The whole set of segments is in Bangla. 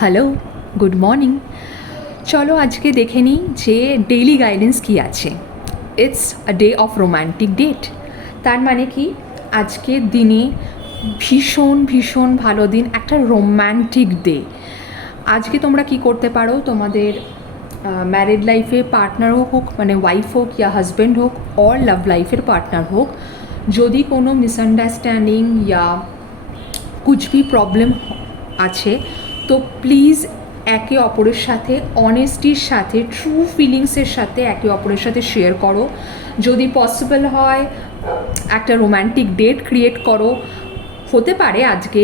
Hello, good morning. চলো আজকে দেখে নিই যে ডেইলি গাইডেন্স কী আছে। It's a day of romantic date. তার মানে কি, আজকের দিনে ভীষণ ভীষণ ভালো দিন, একটা রোম্যান্টিক ডে। আজকে তোমরা কি করতে পারো, তোমাদের ম্যারিড লাইফে পার্টনার হোক, মানে ওয়াইফ হোক ইয়া হাজব্যান্ড হোক, অর লাভ লাইফের পার্টনার হোক, যদি কোনো মিসআন্ডারস্ট্যান্ডিং ইয়া কুছ ভি প্রবলেম আছে, তো প্লিজ একে অপরের সাথে অনেস্টির সাথে, ট্রু ফিলিংসের সাথে একে অপরের সাথে শেয়ার করো। যদি পসিবল হয় একটা রোম্যান্টিক ডেট ক্রিয়েট করো। হতে পারে আজকে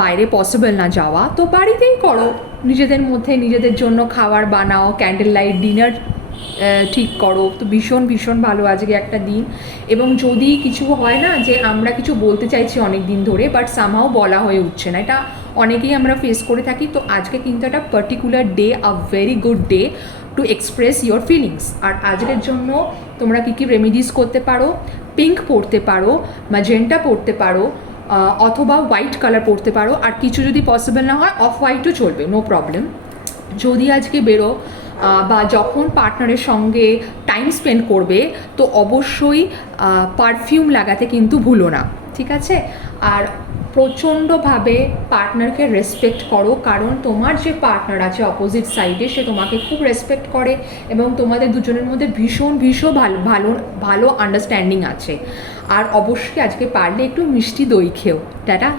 বাইরে পসিবল না যাওয়া, তো বাড়িতেই করো। নিজেদের মধ্যে নিজেদের জন্য খাবার বানাও, ক্যান্ডেল লাইট ডিনার ঠিক করো। তো ভীষণ ভীষণ ভালো আজকে একটা দিন। এবং যদি কিছু হয় না যে আমরা কিছু বলতে চাইছি অনেক দিন ধরে, বাট সামহাও বলা হয়ে উঠছে না, এটা অনেকেই আমরা ফেস করে থাকি। তো আজকে কিন্তু একটা particular day, a very good day to express your feelings. আর আজকের জন্য তোমরা কী কী রেমিডিস করতে পারো, পিঙ্ক পরতে পারো, ম্যাজেন্টা পরতে পারো, অথবা হোয়াইট কালার পরতে পারো। আর কিছু যদি পসিবল না হয় অফ হোয়াইটও চলবে, নো প্রবলেম। যদি আজকে বেরো বা যখন পার্টনারের সঙ্গে টাইম স্পেন্ড করবে, তো অবশ্যই পারফিউম লাগাতে কিন্তু ভুলো না, ঠিক আছে? আর প্রচণ্ডভাবে পার্টনারকে রেসপেক্ট করো, কারণ তোমার যে পার্টনার আছে অপোজিট সাইডে, সে তোমাকে খুব রেসপেক্ট করে এবং তোমাদের দুজনের মধ্যে ভীষণ ভীষণ ভালো ভালো ভালো আন্ডারস্ট্যান্ডিং আছে। আর অবশ্যই আজকে পারলে একটু মিষ্টি দই খেও। টাটা।